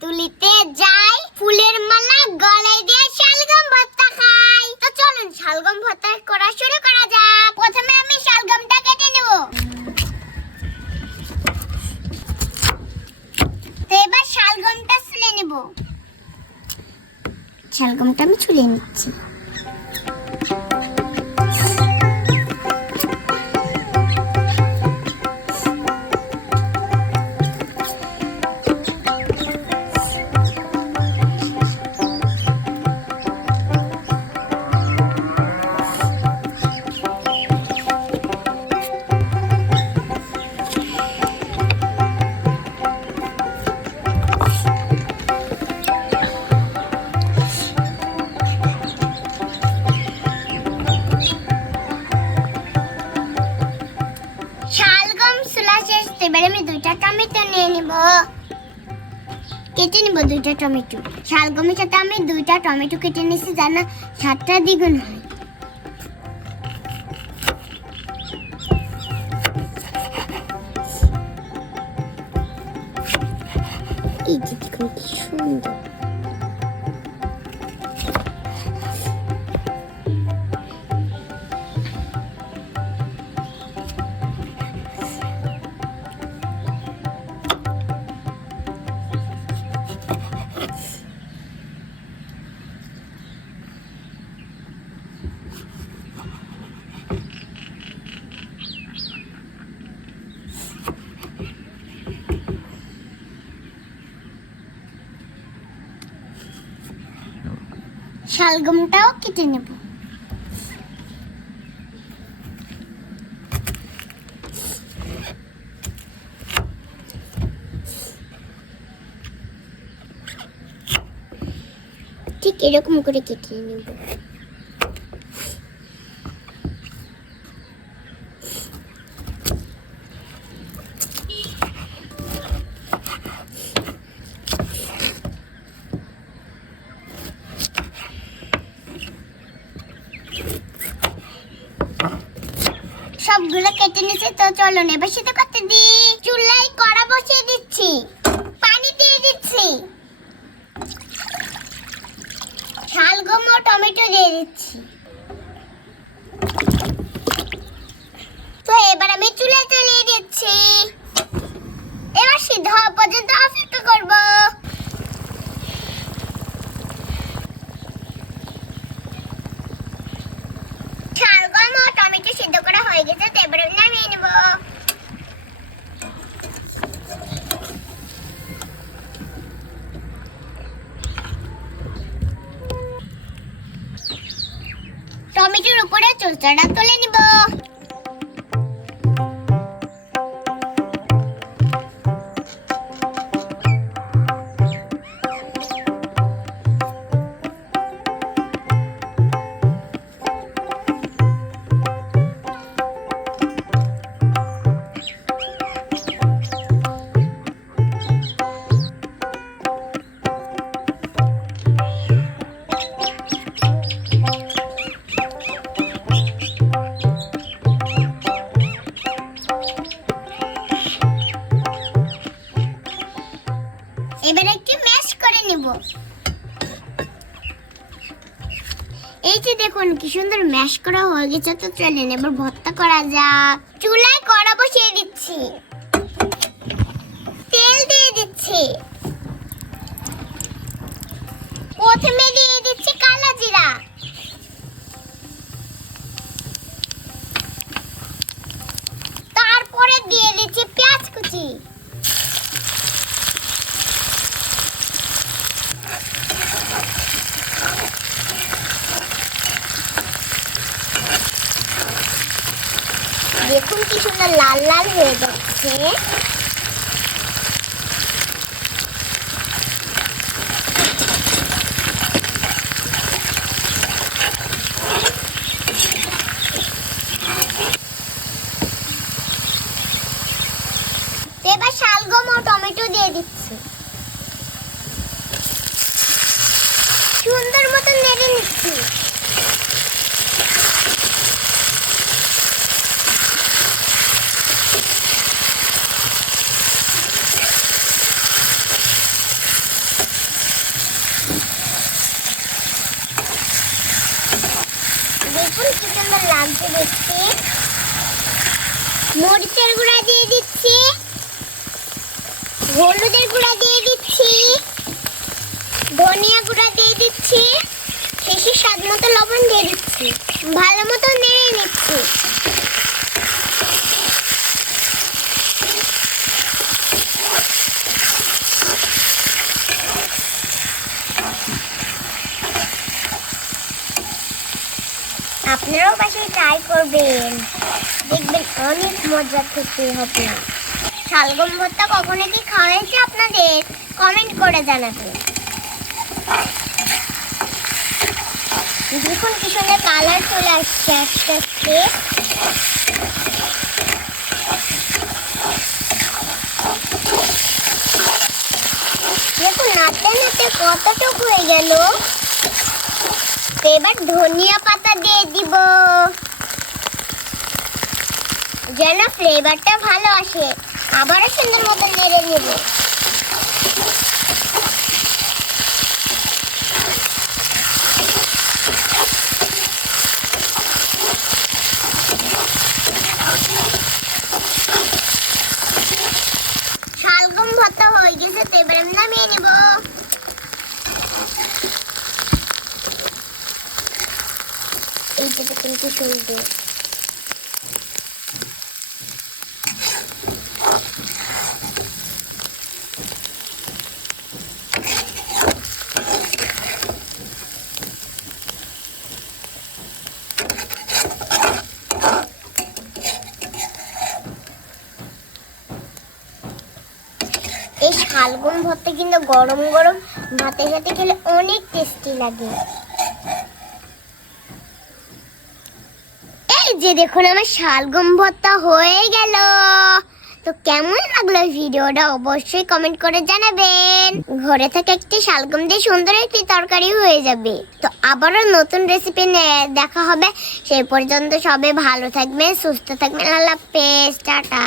তুলিতে যাই, ফুলের মালা গলায় দিয়ে শালগম ভর্তা খাই। তো চলুন শালগম ভর্তা করা শুরু করা যাক। প্রথমে আমি শালগমটা কেটে নেব। তো এবার শালগমটা ছুলে নেব। শালগমটা আমি ছুলে নিচ্ছি। শালগম ছুলা শেষ। এবারে আমি দুইটা টমেটো নিয়ে নিব, কেটে নিব দুইটা টমেটো। শালগমের সাথে আমি দুইটা টমেটো কেটে নিয়েছি যেন স্বাদটা দ্বিগুণ হয়। এই যে দেখুন কি সুন্দর। শালগমটাও কেটে নেব। ঠিক এরকম করে কেটে নেব। সবগুলো কেটে নিয়েছি। তো চলো এবার সেটা করতে দিই। চুলায় কড়া বসিয়ে দিচ্ছি, পানি দিয়ে দিচ্ছি, শালগম ও টমেটো দিয়ে দিচ্ছি। তো এবার আমি চুলা জ্বালিয়ে দিচ্ছি। এবার সিদ্ধ হওয়া পর্যন্ত অপেক্ষা করব। শালগম ও টমেটো সিদ্ধ করা হয়ে গেছে। তো এবার আমি নামিয়ে নেব। টমেটোর উপরে চোচাটা তুলে নিব। এবার একটু ম্যাশ করে নেব। এই যে দেখুন কি সুন্দর ম্যাশ করা হয়ে গেছে। তো চলেন এবার ভর্তা করা যাক। চুলায় কড়া বসিয়ে দিচ্ছি, তেল দিয়ে দিচ্ছি। প্রথমে দিয়ে দিচ্ছি কালো জিরা, তারপরে দিয়ে দিচ্ছি পেঁয়াজ কুচি, দেখুন কি সুন্দর লাল লাল হয়ে যাচ্ছে। এবার শালগম ও টমেটো দিয়ে দিচ্ছি, সুন্দর মতো নেড়ে নিচ্ছি। দিচ্ছি দিচ্ছি। মরিচের গুঁড়া দিয়ে দিচ্ছি, হলুদের গুঁড়া দিয়ে দিচ্ছি, ধনিয়া গুঁড়া দিয়ে দিচ্ছি, শেষে স্বাদ মতো লবণ দিয়ে দিচ্ছি। ভালো মতো নেড়ে নিচ্ছি। আপনারাও বাসায় ট্রাই করবেন, দেখবেন অনেক মজা খেতে হবে। শালগম ভর্তা কখনো কি খাওয়াইছে আপনাদের? কমেন্ট করে জানাবেন। দেখুন কি সুন্দর কালার চলে আসছে আস্তে আস্তে। দেখুন নাড়তে নাড়তে কতটুক হয়ে গেল। এবার ধনিয়া পাতা দিয়ে দিব, যেন ফ্লেভারটা ভালো আসে। আবারও সুন্দর মতো নেড়ে নেব। শালগম ভর্তা হয়ে গেছে, তো এবার আমি নামিয়ে নেব। এইটা কিন্তু সুন্দর। এই শালগম ভর্তা কিন্তু গরম গরম ভাতের সাথে খেলে অনেক টেস্টি লাগে। এই যে দেখুন আমার শালগম ভর্তা হয়ে গেল। তো কেমন লাগলো ভিডিওটা অবশ্যই কমেন্ট করে জানাবেন। ঘরে থেকে একটি শালগম দিয়ে সুন্দর একটি তরকারি হয়ে যাবে। তো আবারও নতুন রেসিপি নিয়ে দেখা হবে। সেই পর্যন্ত সবাই ভালো থাকবেন, সুস্থ থাকবেন। আল্লাহ হাফেজ, টাটা।